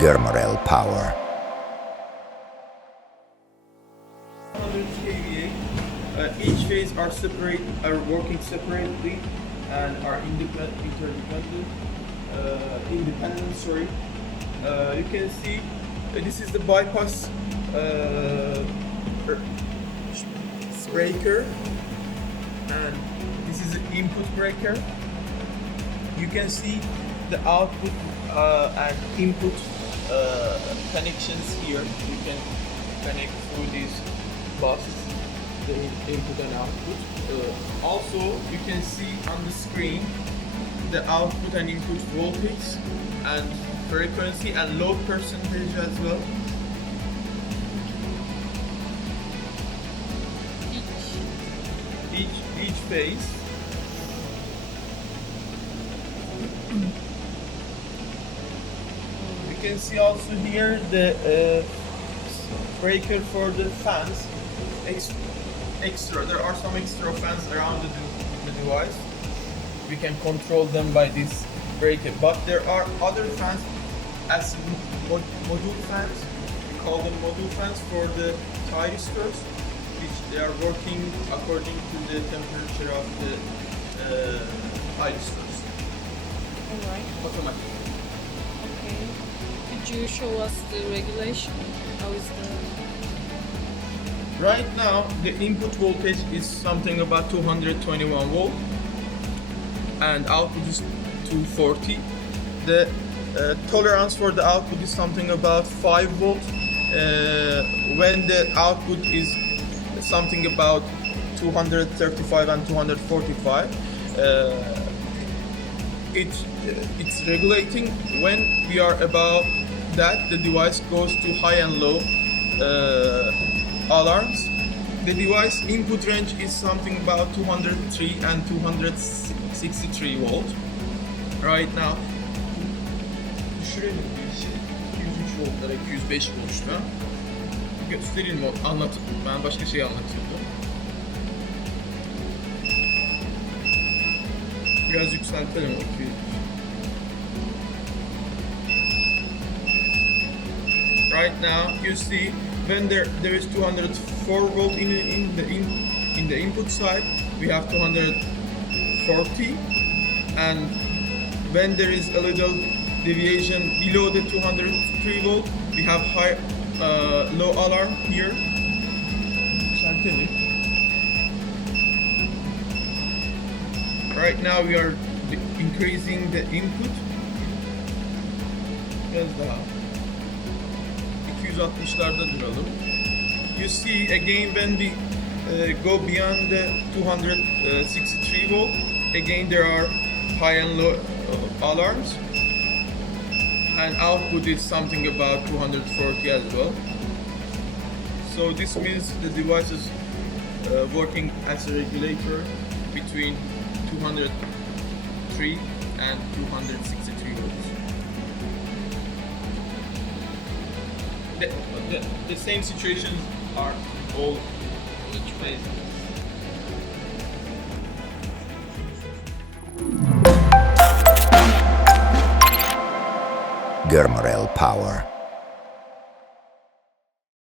Germarel power. 100 kVA. Each phase are working separately and are independent. Sorry. You can see this is the bypass breaker, and this is the input breaker. You can see the output and input connections here. You can connect through these buses, the input and output. Also, you can see on the screen the output and input voltage and frequency and load percentage as well. Each phase. You can see also here the breaker for the fans. Extra. There are some extra fans around the device. We can control them by this breaker. But there are other fans as module fans. We call them module fans for the thyristors, which they are working according to the temperature of the thyristors. Alright. Automatic. Okay. Could you show us the regulation? How is the... Right now, the input voltage is something about 221 volt and output is 240. The tolerance for the output is something about 5 volt. When the output is something about 235 and 245, it's regulating. When we are above that, the device goes to high and low alarms. The device input range is something about 203 and 263 volt. Right now, düşürelim bir şey. 203 voltlara 205 voltlara. Göstereyim mi? Ben başka şey anlatıyordum. Biraz yükseltelim o 203. Right now, you see when there is 204 volt in the input side, we have 240, and when there is a little deviation below the 203 volt, we have low alarm here. Right now we are increasing the input. Biraz daha 260'larda duralım. You see again when we go beyond the 263 volt, again there are high and low alarms, and output is something about 240 as well. So this means the device is working as a regulator between 203 and 263 volts. The same situations are all each phase. Germarel power.